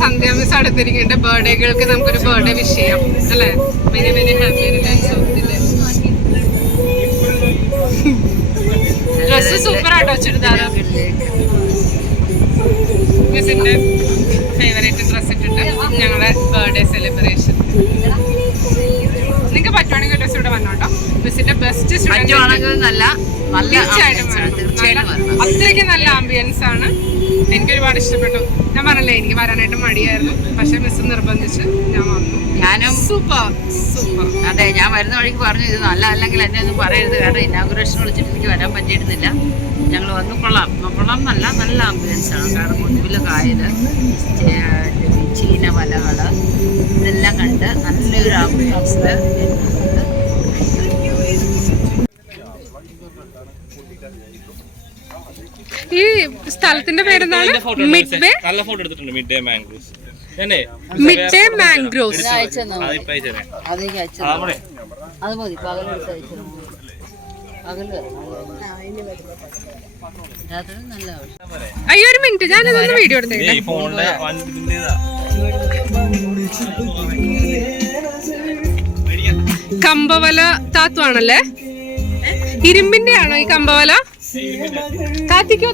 സന്ധ്യ miss അടുത്തിരിക്കേണ്ട ബർത്ത്ഡേകൾക്ക് നമുക്കൊരു birthday wish ചെയ്യാം അല്ലേ? Many many happy returns of the day. Dress super ആട്ടോ, ചുരിദാർ മിസ്സിന്റെ ഫേവറേറ്റ് ഡ്രസ് ഇട്ടിട്ട് ഞങ്ങളുടെ ബർത്ത്ഡേ സെലിബ്രേഷൻ. നിങ്ങൾക്ക് പറ്റുവാണെങ്കിൽ ഡ്രസ് ഇവിടെ വന്നോട്ടോ. മിസ്സിന്റെ ബെസ്റ്റ് സ്റ്റുഡന്റ് തീർച്ചയായിട്ടും അത്രയ്ക്ക് നല്ല ആംബിയൻസ് ആണ്. എനിക്കൊരുപാട് ഇഷ്ടപ്പെട്ടു. ഞാൻ പറഞ്ഞല്ലേ എനിക്ക് വരാനായിട്ട് മടിയായിരുന്നു, പക്ഷെ മിസ് നിർബന്ധിച്ച് ഞാൻ വന്നു. ഞാനും സൂപ്പർ സൂപ്പർ. അതെ, ഞാൻ വരുന്ന വഴിക്ക് പറഞ്ഞു ഇത് നല്ല അല്ലെങ്കിൽ എന്നെ ഒന്നും പറയരുത്, കാരണം ഇനാഗുറേഷൻ വിളിച്ചിട്ട് എനിക്ക് വരാൻ പറ്റിയിരുന്നില്ല. ഞങ്ങൾ വന്ന് കൊള്ളാം നല്ല നല്ല ആംബിയൻസ് ആണ്. കാരണം മുൻപിൽ കായല്, ചീന വലകൾ ഇതെല്ലാം കണ്ട് നല്ലൊരു ആംബിയൻസിൽ ഈ സ്ഥലത്തിന്റെ പേരെന്താണ്? Midday mangroves. Midday mangroves. അത് മതി, പകലെടുത്ത് അയച്ചു. അയ്യോ ഒരു മിനിറ്റ്, ഞാനതൊന്ന് വീഡിയോ എടുത്തേക്കാം. കമ്പവല താത്തുവാണല്ലേ? ഇരുമ്പിന്റെ ആണോ ഈ കമ്പവല? താത്തിക്കോ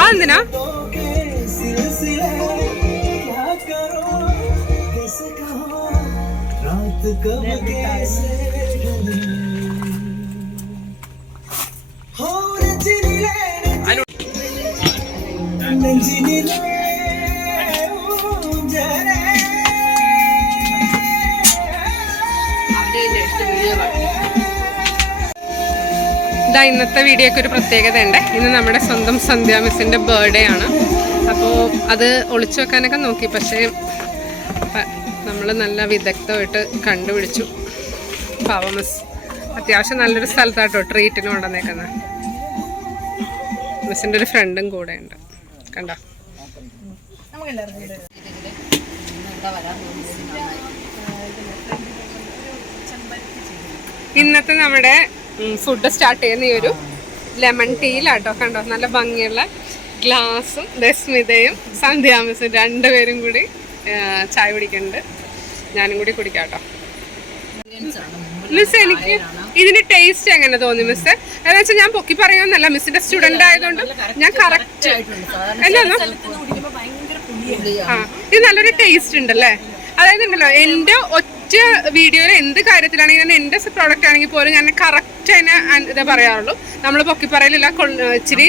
അതെന്തിനാ? ഇന്നത്തെ വീഡിയോക്ക് ഒരു പ്രത്യേകത ഉണ്ട്. ഇന്ന് നമ്മുടെ സ്വന്തം സന്ധ്യ മിസ്സിന്റെ ബർത്ത്ഡേ ആണ്. അപ്പോൾ അത് ഒളിച്ചു വെക്കാനൊക്കെ നോക്കി, പക്ഷേ നമ്മൾ നല്ല വിദഗ്ധമായിട്ട് കണ്ടുപിടിച്ചു. പാവ മിസ് അത്യാവശ്യം നല്ലൊരു സ്ഥലത്താട്ടോ ട്രീറ്റിന് കൊണ്ടുവന്നേക്കുന്നത്. മിസ്സിന്റെ ഒരു ഫ്രണ്ടും കൂടെ ഉണ്ട്, കണ്ടോ? ഇന്നത്തെ നമ്മുടെ ഫുഡ് സ്റ്റാർട്ട് ചെയ്യുന്ന ഈ ഒരു ലെമൺ ടീയിലാട്ടോ, കണ്ടോ? നല്ല ഭംഗിയുള്ള ഗ്ലാസും സ്മിതയും സന്ധ്യ മിസ്സും രണ്ടുപേരും കൂടി ചായ കുടിക്കുന്നുണ്ട്. ഞാനും കൂടി കുടിക്കാട്ടോ. മിസ് എനിക്ക് ഇതിന്റെ ടേസ്റ്റ് എങ്ങനെ തോന്നി മിസ്? എന്താ വെച്ചാൽ ഞാൻ പൊക്കി പറയുമെന്നല്ല, മിസ്സിന്റെ സ്റ്റുഡന്റ് ആയതുകൊണ്ട് ഞാൻ കറക്റ്റ് അല്ലാന്നോ? ഇത് നല്ലൊരു ടേസ്റ്റ് ഉണ്ടല്ലേ? അതായത് ഉണ്ടല്ലോ, എൻ്റെ ഒറ്റ വീഡിയോയിൽ എന്ത് കാര്യത്തിലാണെങ്കിലും എൻ്റെ പ്രോഡക്റ്റ് ആണെങ്കിൽ പോലും ഞാൻ കറക്റ്റ് അതിനെ ഇതേ പറയാറുള്ളൂ. നമ്മൾ പൊക്കി പറയലില്ല. ഇച്ചിരി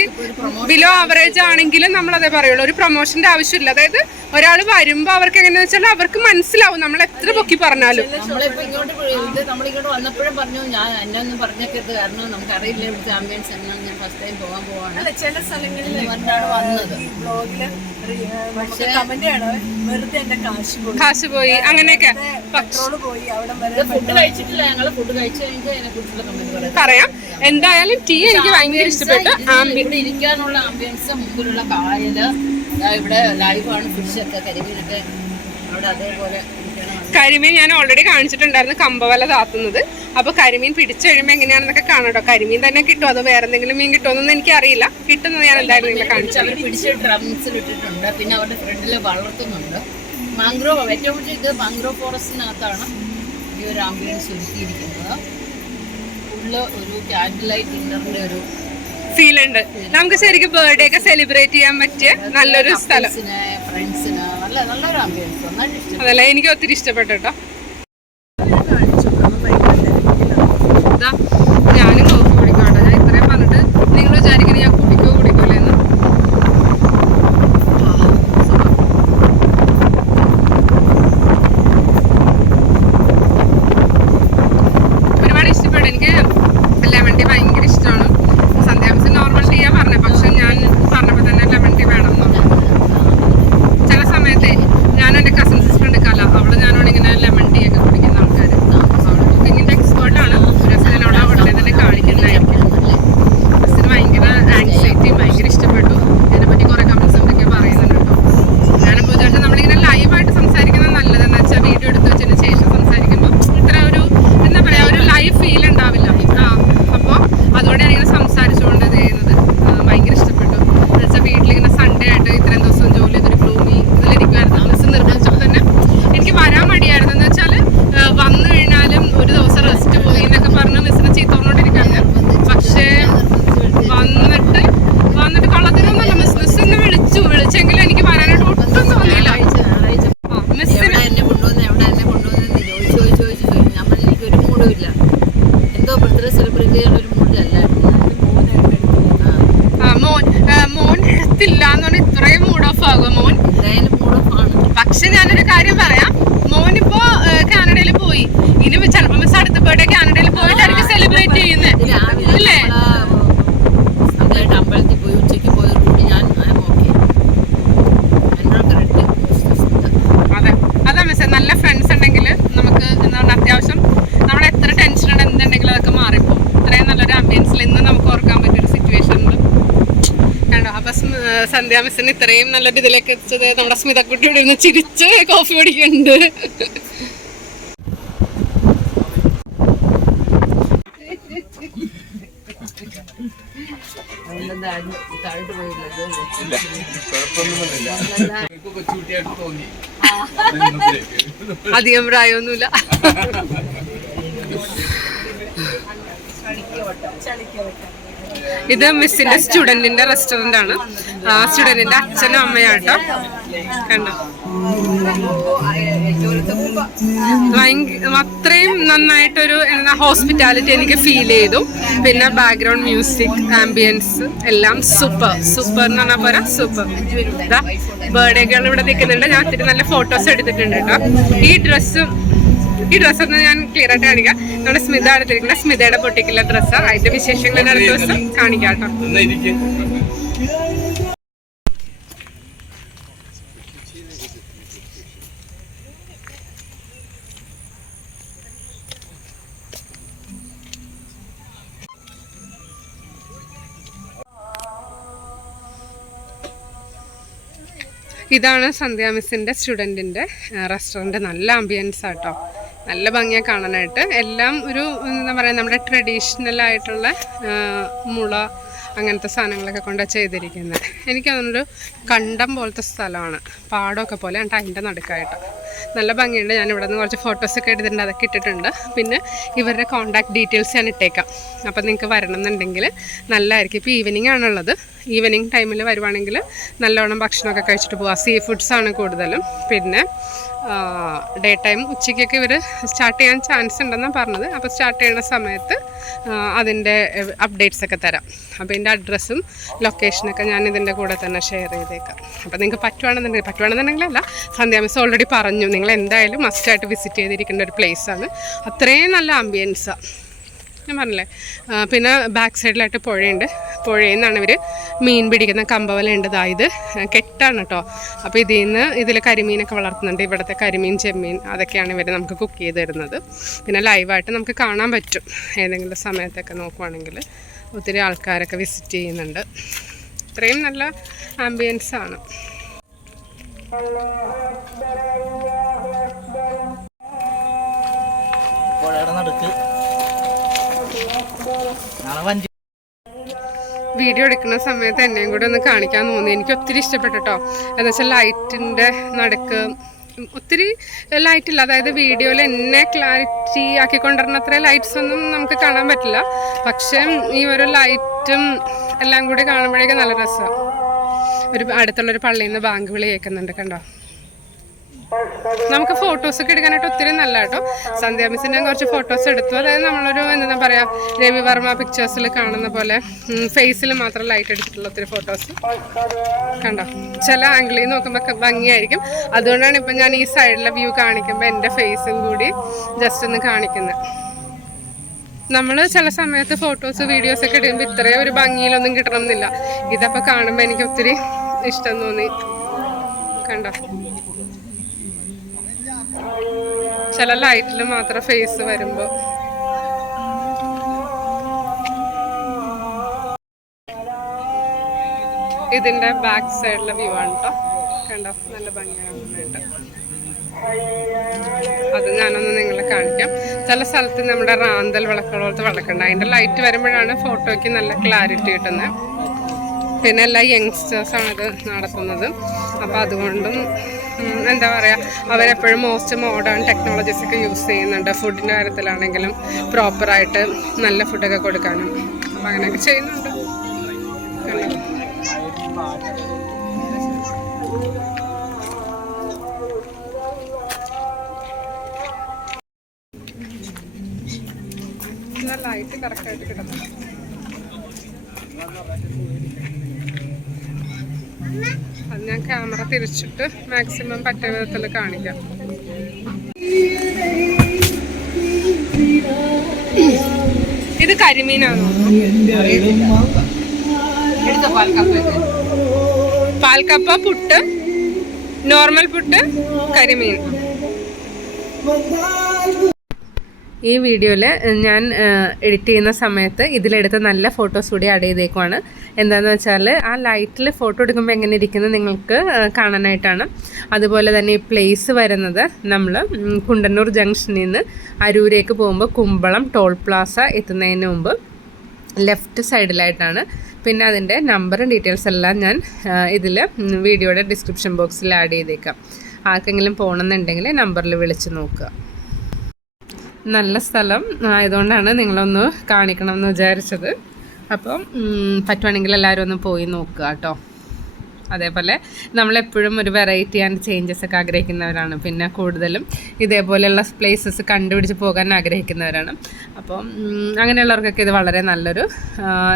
ബിലോ ആവറേജ് ആണെങ്കിലും നമ്മളതേ പറയുള്ളൂ. ഒരു പ്രൊമോഷൻ്റെ ആവശ്യമില്ല. അതായത് ഒരാൾ വരുമ്പോൾ അവർക്ക് എങ്ങനെയാണെന്ന് വെച്ചാൽ അവർക്ക് മനസ്സിലാവും നമ്മൾ എത്ര പൊക്കി പറഞ്ഞാലും. നമ്മളിങ്ങോട്ട് വന്നപ്പോഴും പറഞ്ഞു ഞാൻ എന്നെ ഒന്നും പറഞ്ഞേക്കരുത്, കാരണം നമുക്കറിയില്ല ഇവിടുത്തെ ആംബിയൻസ് എന്നാണ്. ഞാൻ ഫസ്റ്റ് ടൈം പോകാൻ പോവാണ്. ചില സ്ഥലങ്ങളിൽ വന്നത് കാശ് പോയി അങ്ങനെയൊക്കെ ഫുഡ് കഴിച്ചിട്ടില്ല. ഞങ്ങള് ഫുഡ് കഴിച്ചു കഴിഞ്ഞാൽ അതിനെ കുറിച്ചുള്ള കമന്റ് പറയാം. എന്തായാലും ടീ എനിക്ക് ഭയങ്കര ഇഷ്ടപ്പെട്ടു. ഇവിടെ ഇരിക്കാനുള്ള ആംബിയൻസ്, മുമ്പിലുള്ള കായല്, ഇവിടെ ലൈവാണ് ഫിഷൊക്കെ, കരിമീനൊക്കെ അവിടെ അതേപോലെ. കരിമീൻ ഞാൻ ഓൾറെഡി കാണിച്ചിട്ടുണ്ടായിരുന്നു, കമ്പവല താത്തുന്നത്. അപ്പോൾ കരിമീൻ പിടിച്ചു കഴിയുമ്പോൾ എങ്ങനെയാണെന്നൊക്കെ കാണട്ടോ. കരിമീൻ തന്നെ കിട്ടും, അത് വേറെ എന്തെങ്കിലും മീൻ കിട്ടുമെന്നൊന്നും എനിക്ക് അറിയില്ല. കിട്ടുന്നത് ഞാൻ എന്തായാലും നിങ്ങളെ കാണിച്ചു. അവർ പിടിച്ച് ഡ്രംസിൽ ഇട്ടിട്ടുണ്ട്. പിന്നെ അവരുടെ ഫ്രണ്ടിൽ വളർത്തുന്നുണ്ട്. മാംഗ്രോവ്, ഏറ്റവും കൂടുതൽ ഇത് മാംഗ്രോവ് ഫോറസ്റ്റിനകത്താണ് ഈ ഒരു ആംബിയൻസ് ഒരുക്കിയിരിക്കുന്നത്. ഫുള്ള് ഒരു ക്യാൻഡിൽ ലൈറ്റ് ഡിന്നറിന്റെ ഒരു ഫീൽ ഉണ്ട്. നമുക്ക് ശരിക്കും ബർത്ത്ഡേ ഒക്കെ സെലിബ്രേറ്റ് ചെയ്യാൻ പറ്റിയ നല്ലൊരു സ്ഥലം. ഫ്രണ്ട്സിന് നല്ലൊരു ആംബിയൻസ്. അതല്ല, എനിക്ക് ഒത്തിരി ഇഷ്ടപ്പെട്ടു കേട്ടോ. ഞാനും കോഫി കുടിക്കോട്ടെ. ഞാൻ ഇത്രയും പറഞ്ഞിട്ട് നിങ്ങൾ വിചാരിക്കുന്നത് ഞാൻ കുടിക്കൂലെന്ന്. ഒരുപാട് ഇഷ്ടപ്പെട്ടു. എനിക്ക് ലെമൺ ടീ ഭയങ്കര ഇഷ്ടമാണ്. സന്ധ്യാമിസ് നോർമൽ ടീയാ പറഞ്ഞത്, പക്ഷെ ഞാൻ പറഞ്ഞപ്പോൾ തന്നെ ലെമൺ ടീ വേണം എന്ന് പറഞ്ഞു. ചില സമയത്തെ ഞാൻ എൻ്റെ കസിൻ സിസ്റ്റർ ഉണ്ട് കല, അവള് ഞാനോട് ഇങ്ങനെ ലെമൺ ടീ ഒക്കെ കുടിക്കുന്ന ആൾക്കാർ. അവള് കുക്കിങ്ങിൻ്റെ എക്സ്പേർട്ടാണ്. അവിടെ എന്തോ ബർത്ത്ഡേ സെലിബ്രേറ്റ് ചെയ്യാൻ ഒരു മൂഡിലല്ലായിരുന്നു. മോൻ എടുത്തില്ല എന്ന് പറഞ്ഞാൽ ഇത്രയും മൂഡ് ഓഫ് ആകും മോൻ. എന്തായാലും മൂഡ് ഓഫ് ആണ്. പക്ഷെ ഞാനൊരു കാര്യം പറയാം, മോനിപ്പോ കാനഡയിൽ പോയി, ഇനി ചിലപ്പോ മിസ് അടുത്ത ബർത്ത്ഡേ കാനഡയിൽ പോയിട്ടായിരിക്കും സെലിബ്രേറ്റ് ചെയ്യുന്നത് അല്ലേ? സന്ധ്യയായിട്ട് അമ്പലത്തിൽ പോയി ഉച്ചയ്ക്ക് പോയതോടുകൂടി ഞാൻ ഓക്കെ. അതെ അതാ മിസ്, നല്ല ഫ്രണ്ട്സ് ഉണ്ടെങ്കിൽ നമുക്ക് എന്താ പറയുക, അത്യാവശ്യം നമ്മൾ എത്ര ടെൻഷനുണ്ട് എന്തുണ്ടെങ്കിലും അതൊക്കെ മാറിപ്പോ. ഇത്രയും നല്ലൊരു ആംബിയൻസിൽ ഇന്ന് നമുക്ക് ഓർക്കാൻ പറ്റിയൊരു സിറ്റുവേഷനിൽ കണ്ടോ. അപ്പൊ സന്ധ്യ മിസ്സിന് ഇത്രയും നല്ലൊരു ഇതിലേക്ക് എത്തിച്ചത് നമ്മുടെ സ്മിതക്കുട്ടിയോട് ഇരുന്ന് ചിരിച്ച് കോഫി കുടിക്കുന്നുണ്ട്. അധികം പ്രായമൊന്നുമില്ല. ഇത് മിസ്സിന്റെ സ്റ്റുഡന്റിന്റെ റെസ്റ്റോറന്റ് ആണ്. ആ സ്റ്റുഡന്റിന്റെ അച്ഛനും അമ്മയാട്ടോ. കണ്ടോ, അത്രയും നന്നായിട്ടൊരു ഹോസ്പിറ്റാലിറ്റി എനിക്ക് ഫീൽ ചെയ്തു. പിന്നെ ബാക്ക്ഗ്രൗണ്ട് മ്യൂസിക്, ആംബിയൻസ് എല്ലാം സൂപ്പർ സൂപ്പർ എന്ന് പറഞ്ഞാൽ പോരാ, സൂപ്പർ. ബർത്ത്ഡേ ഗേൾ ഇവിടെ നിൽക്കുന്നുണ്ട്. ഞാൻ ഒത്തിരി നല്ല ഫോട്ടോസ് എടുത്തിട്ടുണ്ട് കേട്ടോ. ഈ ഡ്രസ്സൊന്ന് ഞാൻ ക്ലിയർ ആയിട്ട് കാണിക്കാം. നമ്മുടെ സ്മിത എടുത്തിരിക്കുന്ന സ്മിതയുടെ ബൊട്ടിക്കുള്ള ഡ്രസ്സാണ്. അതിന്റെ വിശേഷങ്ങൾ അടുത്ത ദിവസം കാണിക്കാം കേട്ടോ. ഇതാണ് സന്ധ്യ മിസ്സിൻ്റെ സ്റ്റുഡൻറ്റിൻ്റെ റെസ്റ്റോറൻറ്റ്. നല്ല ആംബിയൻസ് ആട്ടോ, നല്ല ഭംഗിയാണ് കാണാനായിട്ട്. എല്ലാം ഒരു എന്താ പറയുക, നമ്മുടെ ട്രഡീഷണൽ ആയിട്ടുള്ള മുള അങ്ങനത്തെ സാധനങ്ങളൊക്കെ കൊണ്ടാണ് ചെയ്തിരിക്കുന്നത്. എനിക്ക് തോന്നുന്നൊരു കണ്ടം പോലത്തെ സ്ഥലമാണ്, പാടമൊക്കെ പോലെ. എന്നിട്ട് അതിൻ്റെ നടുക്കായിട്ട് നല്ല ഭംഗിയുണ്ട്. ഞാൻ ഇവിടെ നിന്ന് കുറച്ച് ഫോട്ടോസൊക്കെ എടുത്തിട്ടുണ്ട്, അതൊക്കെ ഇട്ടിട്ടുണ്ട്. പിന്നെ ഇവരുടെ കോൺടാക്ട് ഡീറ്റെയിൽസ് ഞാൻ ഇട്ടേക്കാം. അപ്പം നിങ്ങൾക്ക് വരണം എന്നുണ്ടെങ്കിൽ നല്ലതായിരിക്കും. ഇപ്പോൾ ഈവനിങ് ആണുള്ളത്. ഈവനിങ് ടൈമിൽ വരുവാണെങ്കിൽ നല്ലോണം ഭക്ഷണമൊക്കെ കഴിച്ചിട്ട് പോവാം. സീ ഫുഡ്സാണ് കൂടുതലും. പിന്നെ ഡേ ടൈം ഉച്ചയ്ക്കൊക്കെ ഇവർ സ്റ്റാർട്ട് ചെയ്യാൻ ചാൻസ് ഉണ്ടെന്നാണ് പറഞ്ഞത്. അപ്പോൾ സ്റ്റാർട്ട് ചെയ്യുന്ന സമയത്ത് അതിൻ്റെ അപ്ഡേറ്റ്സൊക്കെ തരാം. അപ്പോൾ ഇതിൻ്റെ അഡ്രസ്സും ലൊക്കേഷനൊക്കെ ഞാൻ ഇതിൻ്റെ കൂടെ തന്നെ ഷെയർ ചെയ്തേക്കാം. അപ്പോൾ നിങ്ങൾക്ക് പറ്റുവാണെന്നുണ്ടെങ്കിലല്ല, സന്ധ്യ മിസ് ഓൾറെഡി പറഞ്ഞു, നിങ്ങൾ എന്തായാലും മസ്റ്റായിട്ട് വിസിറ്റ് ചെയ്തിരിക്കേണ്ട ഒരു പ്ലേസാണ്. അത്രയും നല്ല ആംബിയൻസാണ് ഞാൻ പറഞ്ഞില്ലേ. പിന്നെ ബാക്ക് സൈഡിലായിട്ട് പുഴയുണ്ട്. പുഴയിൽ നിന്നാണ് ഇവർ മീൻ പിടിക്കുന്ന കമ്പവലുണ്ട്. ഇത് കെട്ടാണ് കേട്ടോ. അപ്പോൾ ഇതിൽ കരിമീനൊക്കെ വളർത്തുന്നുണ്ട്. ഇവിടുത്തെ കരിമീൻ, ചെമ്മീൻ അതൊക്കെയാണ് ഇവർ നമുക്ക് കുക്ക് ചെയ്ത് തരുന്നത്. പിന്നെ ലൈവായിട്ട് നമുക്ക് കാണാൻ പറ്റും. ഏതെങ്കിലും സമയത്തൊക്കെ നോക്കുവാണെങ്കിൽ ഒത്തിരി ആൾക്കാരൊക്കെ വിസിറ്റ് ചെയ്യുന്നുണ്ട്. ഇത്രയും നല്ല ആംബിയൻസാണ്. വീഡിയോ എടുക്കുന്ന സമയത്ത് എന്നെയും കൂടെ ഒന്ന് കാണിക്കാൻ തോന്നി. എനിക്ക് ഒത്തിരി ഇഷ്ടപ്പെട്ടു കേട്ടോ. എന്ന് വെച്ചാൽ ലൈറ്റിൻ്റെ നടുക്ക് ഒത്തിരി ലൈറ്റില്ല. അതായത് വീഡിയോയിൽ എന്നെ ക്ലാരിറ്റി ആക്കിക്കൊണ്ടിരുന്ന അത്ര ലൈറ്റ്സ് ഒന്നും നമുക്ക് കാണാൻ പറ്റില്ല. പക്ഷേ ഈ ഒരു ലൈറ്റും എല്ലാം കൂടി കാണുമ്പോഴേക്കും നല്ല രസമാണ്. അടുത്തുള്ളൊരു പള്ളിയിൽ നിന്ന് ബാങ്ക് വിളി കേൾക്കുന്നുണ്ട് കണ്ടോ. നമുക്ക് ഫോട്ടോസൊക്കെ എടുക്കാനായിട്ട് ഒത്തിരി നല്ല കേട്ടോ. സന്ധ്യ മിസ്സിൻ്റെ കുറച്ച് ഫോട്ടോസ് എടുത്തു. അതായത് നമ്മളൊരു എന്താ പറയുക, രവിവർമ്മ പിക്ചേഴ്സിൽ കാണുന്ന പോലെ ഫേസിൽ മാത്രം ലൈറ്റ് എടുത്തിട്ടുള്ള ഒത്തിരി ഫോട്ടോസ് കണ്ടോ. ചില ആംഗിളിൽ നോക്കുമ്പോൾ ഭംഗിയായിരിക്കും. അതുകൊണ്ടാണ് ഇപ്പം ഞാൻ ഈ സൈഡിലെ വ്യൂ കാണിക്കുമ്പോൾ എൻ്റെ ഫേസും കൂടി ജസ്റ്റ് ഒന്ന് കാണിക്കുന്നത്. നമ്മൾ ചില സമയത്ത് ഫോട്ടോസ് വീഡിയോസൊക്കെ എടുക്കുമ്പോൾ ഇത്രയും ഒരു ഭംഗിയിലൊന്നും കിട്ടണം എന്നില്ല. ഇതപ്പോൾ കാണുമ്പോൾ എനിക്ക് ഒത്തിരി ഇഷ്ടം തോന്നി കണ്ടോ. ചില ലൈറ്റിൽ മാത്രം ഫേസ് വരുമ്പോൾ ഇതിൻ്റെ ബാക്ക് സൈഡിലെ വ്യൂ ആണ് കേട്ടോ. കണ്ടോ, നല്ല ഭംഗിയായിട്ട്. അത് ഞാനൊന്ന് നിങ്ങളെ കാണിക്കാം. ചില സ്ഥലത്ത് നമ്മുടെ റാന്തൽ വിളക്കുകൾ പോലത്തെ വിളക്കുണ്ട്. അതിൻ്റെ ലൈറ്റ് വരുമ്പോഴാണ് ഫോട്ടോയ്ക്ക് നല്ല ക്ലാരിറ്റി കിട്ടുന്നത്. പിന്നെ എല്ലാ യങ്സ്റ്റേഴ്സാണിത് നടത്തുന്നത്. അപ്പോൾ അതുകൊണ്ടും എന്താ പറയുക, അവരെപ്പോഴും മോസ്റ്റ് മോഡേൺ ടെക്നോളജീസൊക്കെ യൂസ് ചെയ്യുന്നുണ്ട്. ഫുഡിൻ്റെ കാര്യത്തിലാണെങ്കിലും പ്രോപ്പറായിട്ട് നല്ല ഫുഡൊക്കെ കൊടുക്കാനും അപ്പം അങ്ങനെയൊക്കെ ചെയ്യുന്നുണ്ട്. ലൈറ്റ് കറക്റ്റായിട്ട് കിടന്നു. അത് ഞാൻ ക്യാമറ തിരിച്ചിട്ട് മാക്സിമം പറ്റിയ വിധത്തിൽ കാണിക്കാം. ഇത് കരിമീനാണോ? പാൽക്കപ്പ, പുട്ട്, നോർമൽ പുട്ട്, കരിമീൻ. ഈ വീഡിയോയിൽ ഞാൻ എഡിറ്റ് ചെയ്യുന്ന സമയത്ത് ഇതിലെടുത്ത് നല്ല ഫോട്ടോസ് കൂടി ആഡ് ചെയ്തേക്കുവാണ്. എന്താണെന്ന് വെച്ചാൽ ആ ലൈറ്റിൽ ഫോട്ടോ എടുക്കുമ്പോൾ എങ്ങനെ ഇരിക്കുന്നത് നിങ്ങൾക്ക് കാണാനായിട്ടാണ്. അതുപോലെ തന്നെ ഈ പ്ലേസ് വരുന്നത് നമ്മൾ കുണ്ടന്നൂർ ജംഗ്ഷനിൽ നിന്ന് അരൂരേക്ക് പോകുമ്പോൾ കുമ്പളം ടോൾ പ്ലാസ എത്തുന്നതിന് മുമ്പ് ലെഫ്റ്റ് സൈഡിലായിട്ടാണ്. പിന്നെ അതിൻ്റെ നമ്പറും ഡീറ്റെയിൽസ് എല്ലാം ഞാൻ ഇതിൽ വീഡിയോയുടെ ഡിസ്ക്രിപ്ഷൻ ബോക്സിൽ ആഡ് ചെയ്തേക്കാം. ആർക്കെങ്കിലും പോകണമെന്നുണ്ടെങ്കിൽ നമ്പറിൽ വിളിച്ച് നോക്കുക. നല്ല സ്ഥലം ആയതുകൊണ്ടാണ് നിങ്ങളൊന്ന് കാണിക്കണം എന്ന് വിചാരിച്ചത്. അപ്പം പറ്റുവാണെങ്കിൽ എല്ലാവരും ഒന്ന് പോയി നോക്കുക കേട്ടോ. അതേപോലെ നമ്മളെപ്പോഴും ഒരു വെറൈറ്റി ആൻഡ് ചേഞ്ചസ് ഒക്കെ ആഗ്രഹിക്കുന്നവരാണ്. പിന്നെ കൂടുതലും ഇതേപോലെയുള്ള പ്ലേസസ് കണ്ടുപിടിച്ച് പോകാൻ ആഗ്രഹിക്കുന്നവരാണ്. അപ്പം അങ്ങനെയുള്ളവർക്കൊക്കെ ഇത് വളരെ നല്ലൊരു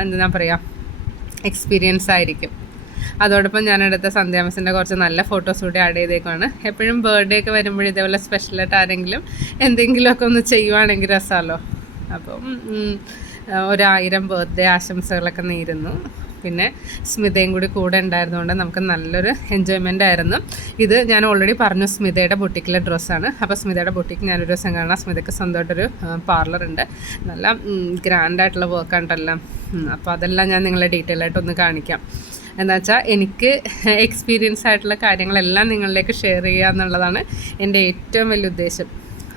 എന്താ പറയുക എക്സ്പീരിയൻസ് ആയിരിക്കും. അതോടൊപ്പം ഞാനെടുത്ത സന്ധ്യാമസിൻ്റെ കുറച്ച് നല്ല ഫോട്ടോസ് കൂടി ആഡ് ചെയ്തേക്കുവാണ്. എപ്പോഴും ബർത്ത്ഡേ ഒക്കെ വരുമ്പോഴും ഇതേപോലെ സ്പെഷ്യലായിട്ട് ആരെങ്കിലും എന്തെങ്കിലുമൊക്കെ ഒന്ന് ചെയ്യുവാണെങ്കിൽ രസമല്ലോ. അപ്പം 1000 ബർത്ത്ഡേ ആശംസകളൊക്കെ നേരുന്നു. പിന്നെ സ്മിതയും കൂടെ ഉണ്ടായിരുന്നുകൊണ്ട് നമുക്ക് നല്ലൊരു എൻജോയ്മെൻ്റ് ആയിരുന്നു. ഇത് ഞാൻ ഓൾറെഡി പറഞ്ഞു സ്മിതയുടെ ബുട്ടിക്കിലെ ഡ്രസ്സാണ്. അപ്പോൾ സ്മിതയുടെ ബുട്ടിക്ക് ഞാനൊരു ദിവസം കാണാം. സ്മിതയ്ക്ക് സ്വന്തമായിട്ടൊരു പാർലറുണ്ട്. നല്ല ഗ്രാൻഡായിട്ടുള്ള വർക്കാണ്ടല്ലോ. അപ്പോൾ അതെല്ലാം ഞാൻ നിങ്ങളെ ഡീറ്റെയിൽ ആയിട്ടൊന്ന് കാണിക്കാം. എന്താ വെച്ചാൽ എനിക്ക് എക്സ്പീരിയൻസ് ആയിട്ടുള്ള കാര്യങ്ങളെല്ലാം നിങ്ങളിലേക്ക് ഷെയർ ചെയ്യുക എന്നുള്ളതാണ് എൻ്റെ ഏറ്റവും വലിയ ഉദ്ദേശം.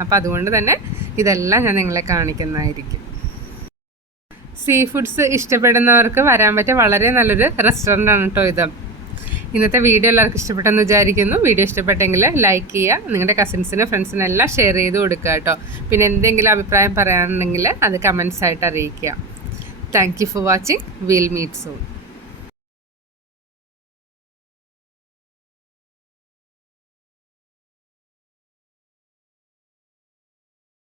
അപ്പോൾ അതുകൊണ്ട് തന്നെ ഇതെല്ലാം ഞാൻ നിങ്ങളെ കാണിക്കുന്നതായിരിക്കും. സീ ഫുഡ്സ് ഇഷ്ടപ്പെടുന്നവർക്ക് വരാൻ പറ്റിയ വളരെ നല്ലൊരു റെസ്റ്റോറൻ്റ് ആണ് കേട്ടോ ഇത്. ഇന്നത്തെ വീഡിയോ എല്ലാവർക്കും ഇഷ്ടപ്പെട്ടെന്ന് വിചാരിക്കുന്നു. വീഡിയോ ഇഷ്ടപ്പെട്ടെങ്കിൽ ലൈക്ക് ചെയ്യുക, നിങ്ങളുടെ കസിൻസിനും ഫ്രണ്ട്സിനും എല്ലാം ഷെയർ ചെയ്ത് കൊടുക്കുക കേട്ടോ. പിന്നെ എന്തെങ്കിലും അഭിപ്രായം പറയാനുണ്ടെങ്കിൽ അത് കമൻസ് ആയിട്ട് അറിയിക്കുക. Thank you for watching. Will meet soon.